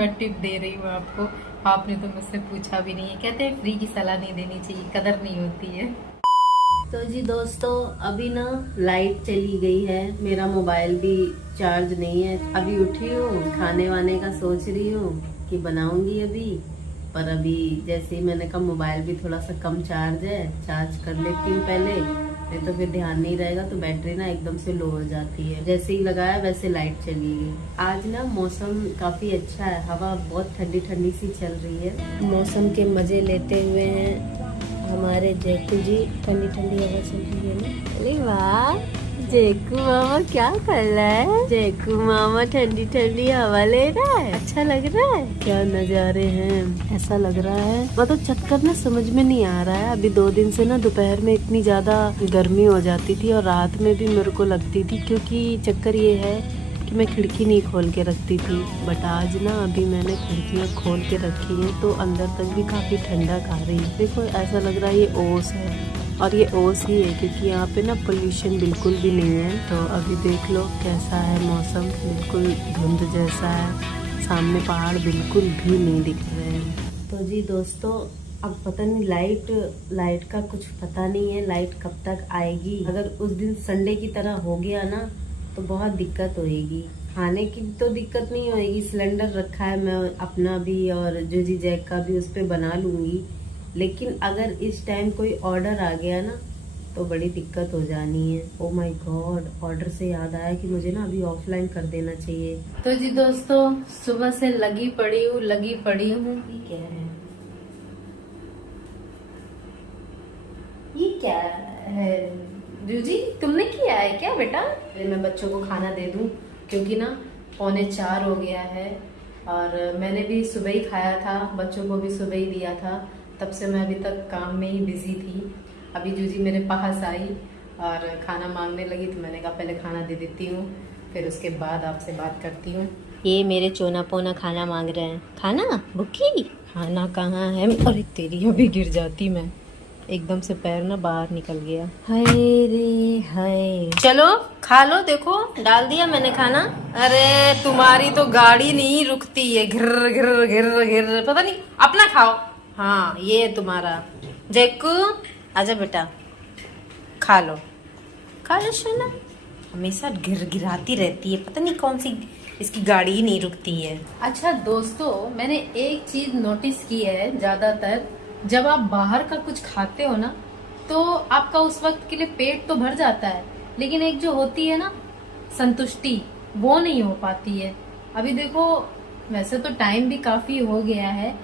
मैं टिप दे रही हूँ आपको। आपने तो मुझसे पूछा भी नहीं है। कहते हैं फ्री की सलाह नहीं देनी चाहिए, कदर नहीं होती है। तो जी दोस्तों, अभी ना लाइट चली गई है, मेरा मोबाइल भी चार्ज नहीं है। अभी उठी हूँ, खाने वाने का सोच रही हूँ कि बनाऊंगी अभी। पर अभी जैसे ही मैंने कहा मोबाइल भी थोड़ा सा कम चार्ज है, चार्ज कर लेती हूँ पहले, नहीं तो फिर ध्यान नहीं रहेगा तो बैटरी ना एकदम से लो हो जाती है। जैसे ही लगाया वैसे लाइट चली गई। आज ना मौसम काफी अच्छा है, हवा बहुत ठंडी ठंडी सी चल रही है। मौसम के मजे लेते हुए हैं हमारे जेकू जी। ठंडी ठंडी हवा चल रही है ना। अरे वाह, जेकू मामा क्या कर रहा है? जेकू मामा ठंडी ठंडी हवा ले रहा है, अच्छा लग रहा है। क्या नजारे हैं, ऐसा लग रहा है मतलब चक्कर ना समझ में नहीं आ रहा है। अभी 2 दिन से ना दोपहर में इतनी ज्यादा गर्मी हो जाती थी और रात में भी मेरे को लगती थी, क्योंकि चक्कर ये है कि मैं खिड़की नहीं खोल के रखती थी। बट आज ना अभी मैंने खिड़कियाँ खोल के रखी है तो अंदर तक भी काफ़ी ठंडक आ रही है। देखो ऐसा लग रहा है ये ओस है, और ये ओस ही है क्योंकि यहाँ पे ना पोल्यूशन बिल्कुल भी नहीं है। तो अभी देख लो कैसा है मौसम, बिल्कुल धुंध जैसा है, सामने पहाड़ बिल्कुल भी नहीं दिख रहे हैं। तो जी दोस्तों, अब पता नहीं लाइट का कुछ पता नहीं है, लाइट कब तक आएगी। अगर उस दिन संडे की तरह हो गया ना तो बहुत दिक्कत होएगी। खाने की तो दिक्कत नहीं होएगी, सिलेंडर रखा है, मैं अपना भी और जो जी जैक का भी उस पे बना लूंगी। लेकिन अगर इस टाइम कोई ऑर्डर आ गया ना तो बड़ी दिक्कत हो जानी है। ओ माय गॉड, ऑर्डर से याद आया कि मुझे ना अभी ऑफलाइन कर देना चाहिए। तो जी दोस्तों, सुबह से लगी पड़ी हूँ। ये क्या है? ये क्या है? जूजी, तुमने किया है क्या बेटा? मैं बच्चों को खाना दे दूं क्योंकि ना 3:45 हो गया है और मैंने भी सुबह ही खाया था, बच्चों को भी सुबह ही दिया था। तब से मैं अभी तक काम में ही बिजी थी। अभी जूजी मेरे पास आई और खाना मांगने लगी तो मैंने कहा पहले खाना दे देती हूँ, फिर उसके बाद आपसे बात करती हूँ। ये मेरे चोना पोना खाना मांग रहे हैं। खाना भूखी? खाना कहाँ है? अरे तेरी, अभी गिर जाती मैं, एकदम से पैर ना बाहर निकल गया। हाय रे हाय। चलो खा लो, देखो डाल दिया मैंने खाना। अरे तुम्हारी तो गाड़ी नहीं रुकती है, घिर घिर घिर घिर, पता नहीं। अपना खाओ। हाँ ये है तुम्हारा। जेकू आजा बेटा, खा लो खा लो सोना। हमेशा घिर गिराती रहती है, पता नहीं कौन सी इसकी गाड़ी ही नहीं रुकती है। अच्छा दोस्तों, मैंने एक चीज नोटिस की है, ज्यादातर जब आप बाहर का कुछ खाते हो ना तो आपका उस वक्त के लिए पेट तो भर जाता है, लेकिन एक जो होती है ना संतुष्टि, वो नहीं हो पाती है। अभी देखो, वैसे तो टाइम भी काफी हो गया है,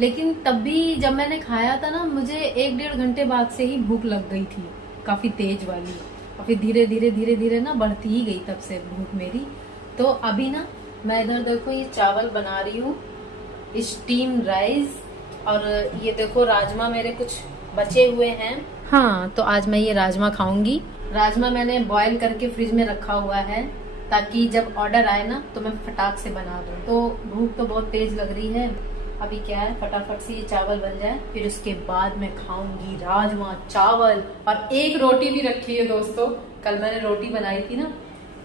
लेकिन तब भी जब मैंने खाया था ना, मुझे 1-1.5 घंटे बाद से ही भूख लग गई थी, काफी तेज वाली। और फिर धीरे धीरे ना बढ़ती ही गई तब से भूख मेरी। तो अभी ना मैं इधर देखो ये चावल बना रही हूँ, स्टीम राइस, और ये देखो राजमा मेरे कुछ बचे हुए हैं। हाँ, तो आज मैं ये राजमा खाऊंगी। राजमा मैंने बॉईल करके फ्रिज में रखा हुआ है ताकि जब ऑर्डर आए ना तो मैं फटाक से बना दूं। तो भूख तो बहुत तेज लग रही है। अभी क्या है, फटाफट से ये चावल बन जाए, फिर उसके बाद मैं खाऊंगी राजमा चावल। और एक रोटी भी रखी है दोस्तों, कल मैंने रोटी बनाई थी ना,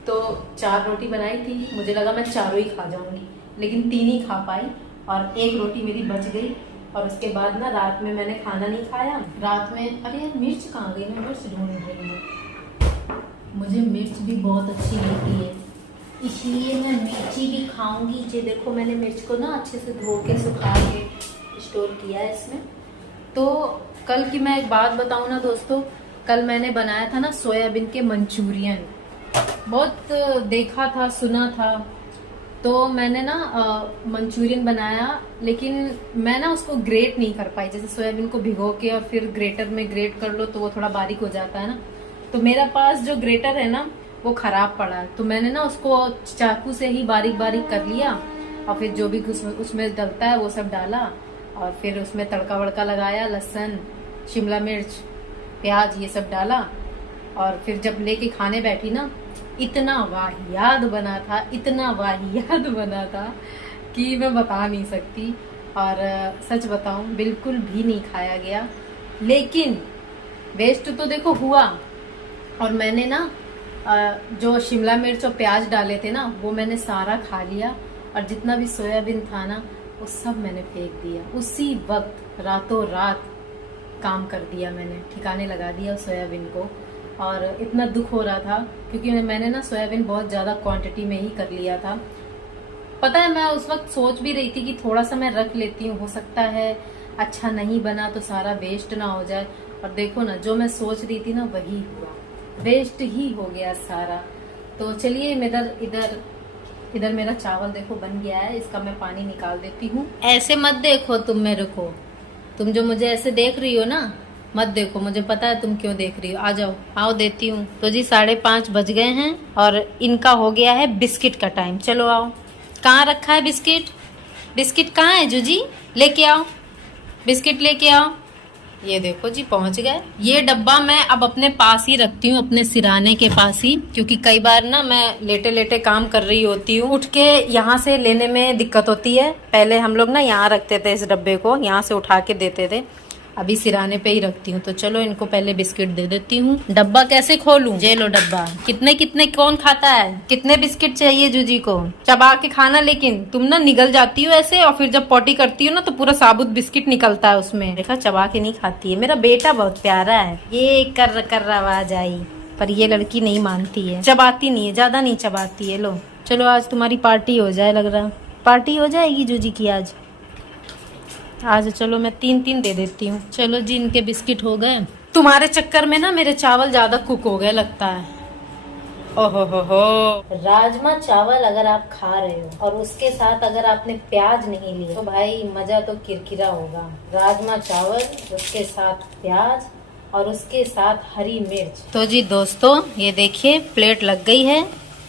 तो 4 रोटी बनाई थी, मुझे लगा मैं चारों ही खा जाऊंगी, लेकिन 3 ही खा पाई और एक रोटी मेरी बच गई। और उसके बाद ना रात में मैंने खाना नहीं खाया। रात में, अरे यार मिर्च कहाँ गई, मैं मिर्च ढूंढ रही हूँ। मुझे मिर्च भी बहुत अच्छी लगती है, इसलिए मैं मिर्ची भी खाऊंगी। ये देखो मैंने मिर्च को ना अच्छे से धो के सुखा के स्टोर किया है इसमें। तो कल की मैं एक बात बताऊं ना दोस्तों, कल मैंने बनाया था ना सोयाबीन के मंचूरियन। बहुत देखा था, सुना था, तो मैंने ना मंचूरियन बनाया, लेकिन मैं ना उसको ग्रेट नहीं कर पाई। जैसे सोयाबीन को भिगो के और फिर ग्रेटर में ग्रेट कर लो तो वो थोड़ा बारीक हो जाता है ना, तो मेरा पास जो ग्रेटर है ना वो खराब पड़ा है। तो मैंने ना उसको चाकू से ही बारीक बारीक कर लिया और फिर जो भी उसमें डलता है वो सब डाला और फिर उसमें तड़का वड़का लगाया, लहसुन, शिमला मिर्च, प्याज, ये सब डाला। और फिर जब लेके खाने बैठी ना, इतना वाहियात बना था, इतना वाहियात बना था कि मैं बता नहीं सकती। और सच बताऊं, बिल्कुल भी नहीं खाया गया, लेकिन वेस्ट तो देखो हुआ। और मैंने ना जो शिमला मिर्च और प्याज डाले थे ना वो मैंने सारा खा लिया। और जितना भी सोयाबीन था ना वो सब मैंने फेंक दिया उसी वक्त, रातों रात काम कर दिया मैंने, ठिकाने लगा दिया सोयाबीन को। और इतना दुख हो रहा था क्योंकि मैंने ना सोयाबीन बहुत ज़्यादा क्वांटिटी में ही कर लिया था। पता है मैं उस वक्त सोच भी रही थी कि थोड़ा सा मैं रख लेती हूँ, हो सकता है अच्छा नहीं बना तो सारा वेस्ट ना हो जाए। और देखो ना जो मैं सोच रही थी ना वही हुआ, वेस्ट ही हो गया सारा। तो चलिए इधर मेरा चावल देखो बन गया है, इसका मैं पानी निकाल देती हूँ। ऐसे मत देखो तुम मेरे को, तुम जो मुझे ऐसे देख रही हो ना मत देखो, मुझे पता है तुम क्यों देख रही हो। आ जाओ, आओ देती हूँ। तो जी 5:30 बज गए हैं और इनका हो गया है बिस्किट का टाइम। चलो आओ, कहाँ रखा है बिस्किट? बिस्किट कहाँ है जूजी? लेके आओ, बिस्किट लेके आओ। ये देखो जी पहुंच गए। ये डब्बा मैं अब अपने पास ही रखती हूँ, अपने सिराने के पास ही, क्योंकि कई बार ना मैं लेटे लेटे काम कर रही होती हूँ, उठ के यहाँ से लेने में दिक्कत होती है। पहले हम लोग ना यहाँ रखते थे इस डब्बे को, यहाँ से उठा के देते थे, अभी सिराने पे ही रखती हूँ। तो चलो इनको पहले बिस्किट दे देती हूँ। डब्बा कैसे खोलूं? जे लो डब्बा। कितने कितने कौन खाता है? कितने बिस्किट चाहिए जूजी को? चबा के खाना, लेकिन तुम ना निगल जाती हो ऐसे, और फिर जब पॉटी करती हो ना तो पूरा साबुत बिस्किट निकलता है उसमें। देखा, चबा के नहीं खाती है। मेरा बेटा बहुत प्यारा है, ये कर आवाज आई, पर ये लड़की नहीं मानती है, चबाती नहीं है, ज्यादा नहीं चबाती है। लो चलो आज तुम्हारी पार्टी हो जाए, लग रहा पार्टी हो जाएगी जूजी की आज चलो मैं 3 दे देती हूँ। चलो जी इनके बिस्किट हो गए। तुम्हारे चक्कर में ना मेरे चावल ज्यादा कुक हो गए लगता है। ओहो हो। राजमा चावल अगर आप खा रहे हो और उसके साथ अगर आपने प्याज नहीं लिया तो भाई मजा तो किरकिरा होगा। राजमा चावल, उसके साथ प्याज और उसके साथ हरी मिर्च। तो जी दोस्तों ये देखिए प्लेट लग गई है,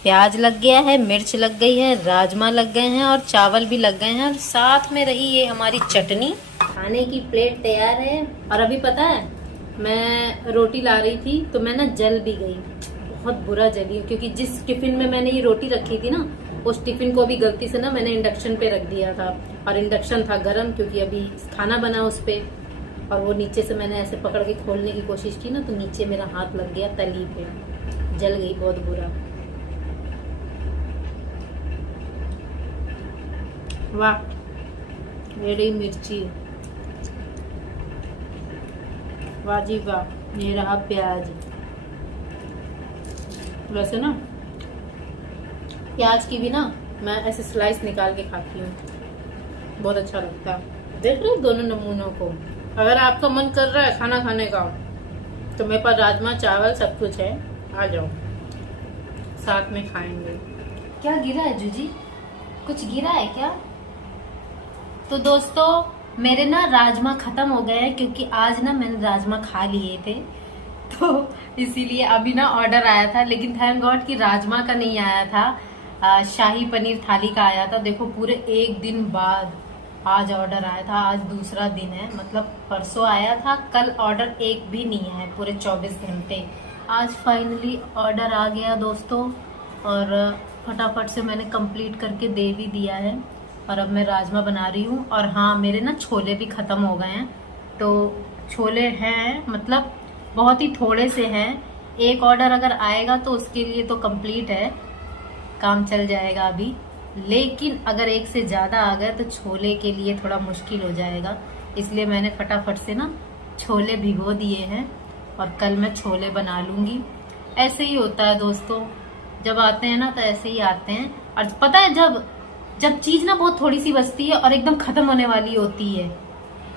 प्याज लग गया है, मिर्च लग गई है, राजमा लग गए हैं और चावल भी लग गए हैं, और साथ में रही ये हमारी चटनी। खाने की प्लेट तैयार है। और अभी पता है मैं रोटी ला रही थी तो मैं ना जल भी गई, बहुत बुरा जली हूँ, क्योंकि जिस टिफिन में मैंने ये रोटी रखी थी ना उस टिफिन को भी गलती से ना मैंने इंडक्शन पे रख दिया था, और इंडक्शन था गरम क्योंकि अभी खाना बना उस पे, और वो नीचे से मैंने ऐसे पकड़ के खोलने की कोशिश की ना तो नीचे मेरा हाथ लग गया तली पे, जल गई बहुत बुरा। वाह, मेरी मिर्ची, वाह जी वाह। ये रहा प्याज। वैसे ना प्याज की भी ना मैं ऐसे स्लाइस निकाल के खाती हूँ, बहुत अच्छा लगता है। देख रहे हो दोनों नमूनों को। अगर आपका मन कर रहा है खाना खाने का तो मेरे पास राजमा चावल सब कुछ है, आ जाओ साथ में खाएंगे। क्या गिरा है जूजी? कुछ गिरा है क्या? तो दोस्तों मेरे ना राजमा खत्म हो गए हैं क्योंकि आज ना मैंने राजमा खा लिए थे, तो इसीलिए अभी ना ऑर्डर आया था, लेकिन थैंक गॉड कि राजमा का नहीं आया था, शाही पनीर थाली का आया था। देखो पूरे 1 दिन बाद आज ऑर्डर आया था, आज दूसरा दिन है, मतलब परसों आया था, कल ऑर्डर एक भी नहीं है पूरे 24 घंटे। आज फाइनली ऑर्डर आ गया दोस्तों, और फटाफट से मैंने कंप्लीट करके दे भी दिया है, और अब मैं राजमा बना रही हूँ। और हाँ मेरे ना छोले भी खत्म हो गए हैं, तो छोले हैं मतलब बहुत ही थोड़े से हैं, एक ऑर्डर अगर आएगा तो उसके लिए तो कंप्लीट है, काम चल जाएगा अभी, लेकिन अगर एक से ज़्यादा आ गए तो छोले के लिए थोड़ा मुश्किल हो जाएगा, इसलिए मैंने फटाफट से ना छोले भिगो दिए हैं और कल मैं छोले बना लूँगी। ऐसे ही होता है दोस्तों, जब आते हैं ना तो ऐसे ही आते हैं। और पता है जब चीज़ ना बहुत थोड़ी सी बचती है और एकदम खत्म होने वाली होती है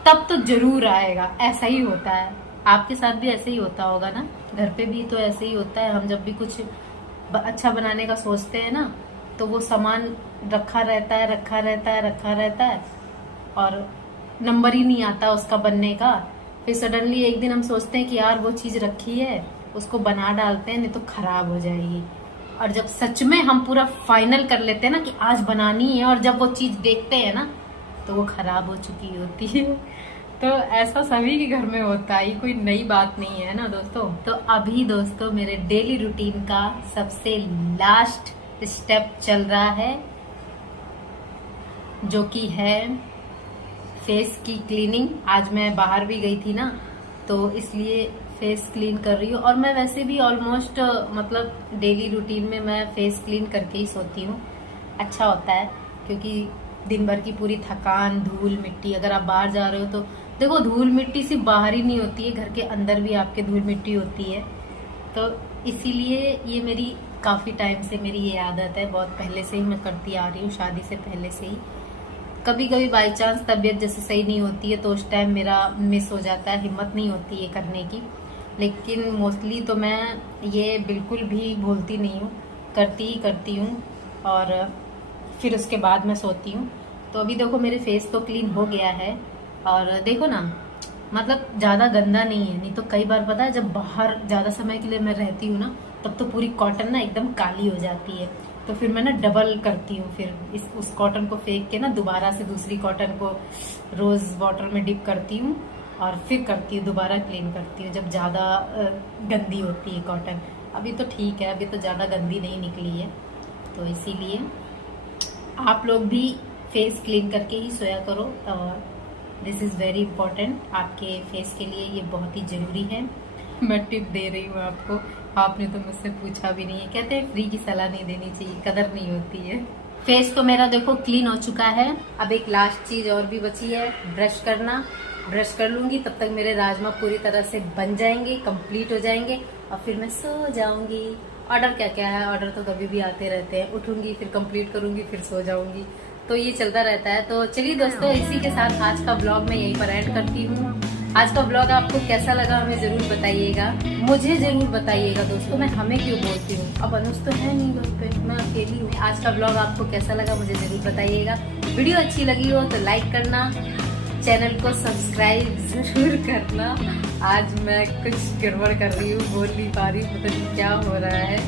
तब तो जरूर आएगा, ऐसा ही होता है। आपके साथ भी ऐसे ही होता होगा ना, घर पे भी तो ऐसे ही होता है। हम जब भी कुछ अच्छा बनाने का सोचते हैं ना तो वो सामान रखा रहता है और नंबर ही नहीं आता उसका बनने का। फिर सडनली एक दिन हम सोचते हैं कि यार वो चीज़ रखी है, उसको बना डालते हैं, नहीं तो खराब हो जाएगी। और जब सच में हम पूरा फाइनल कर लेते हैं ना कि आज बनानी है, और जब वो चीज़ देखते हैं ना तो वो खराब हो चुकी होती है। तो ऐसा सभी के घर में होता है, कोई नई बात नहीं है ना दोस्तों। तो अभी दोस्तों मेरे डेली रूटीन का सबसे लास्ट स्टेप चल रहा है, जो कि है फेस की क्लीनिंग। आज मैं बाहर भी गई थी ना तो इसलिए फेस क्लीन कर रही हूँ, और मैं वैसे भी ऑलमोस्ट मतलब डेली रूटीन में मैं फेस क्लीन करके ही सोती हूँ, अच्छा होता है। क्योंकि दिन भर की पूरी थकान, धूल मिट्टी, अगर आप बाहर जा रहे हो तो देखो धूल मिट्टी सिर्फ बाहर ही नहीं होती है, घर के अंदर भी आपके धूल मिट्टी होती है। तो इसीलिए ये मेरी काफ़ी टाइम से मेरी ये आदत है, बहुत पहले से ही मैं करती आ रही हूँ, शादी से पहले से ही। कभी कभी बाई चांस तबीयत जैसे सही नहीं होती है तो उस टाइम मेरा मिस हो जाता है, हिम्मत नहीं होती है करने की, लेकिन मोस्टली तो मैं ये बिल्कुल भी भूलती नहीं हूँ, करती हूँ और फिर उसके बाद मैं सोती हूँ। तो अभी देखो मेरे फेस तो क्लीन हो गया है और देखो ना, मतलब ज़्यादा गंदा नहीं है। नहीं तो कई बार पता है जब बाहर ज़्यादा समय के लिए मैं रहती हूँ ना, तब तो पूरी कॉटन ना एकदम काली हो जाती है। तो फिर मैं ना डबल करती हूँ, फिर उस कॉटन को फेंक के ना दोबारा से दूसरी कॉटन को रोज़ वाटर में डिप करती हूँ और फिर करती हूँ, दोबारा क्लीन करती हूँ जब ज़्यादा गंदी होती है कॉटन। अभी तो ठीक है, अभी तो ज़्यादा गंदी नहीं निकली है। तो इसीलिए आप लोग भी फेस क्लीन करके ही सोया करो और दिस इज़ वेरी इम्पोर्टेंट, आपके फेस के लिए ये बहुत ही ज़रूरी है। मैं टिप दे रही हूँ आपको, आपने तो मुझसे पूछा भी नहीं है। कहते हैं फ्री की सलाह नहीं देनी चाहिए, कदर नहीं होती है। फेस तो मेरा देखो क्लीन हो चुका है, अब एक लास्ट चीज़ और भी बची है, ब्रश करना। ब्रश कर लूँगी तब तक मेरे राजमा पूरी तरह से बन जाएंगे, कंप्लीट हो जाएंगे और फिर मैं सो जाऊँगी। ऑर्डर क्या क्या है, ऑर्डर तो कभी भी आते रहते हैं, उठूँगी फिर कंप्लीट करूँगी फिर सो जाऊँगी, तो ये चलता रहता है। तो चलिए दोस्तों, इसी के साथ आज का ब्लॉग मैं यहीं पर एंड करती हूँ। आज का ब्लॉग आपको कैसा लगा हमें जरूर बताइएगा, मुझे जरूर बताइएगा दोस्तों, मैं हमें क्यों बोलती हूँ, अब अनुज तो है नहीं घर पे, मैं अकेली हूँ। आज का ब्लॉग आपको कैसा लगा मुझे जरूर बताइएगा। वीडियो अच्छी लगी हो तो लाइक करना, चैनल को सब्सक्राइब जरूर करना। आज मैं कुछ गड़बड़ कर रही हूँ, बोल नहीं पा रही हूँ, पता नहीं क्या हो रहा है।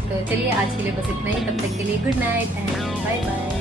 तो चलिए आज के लिए बस इतना ही, तब तक के लिए good night and bye bye.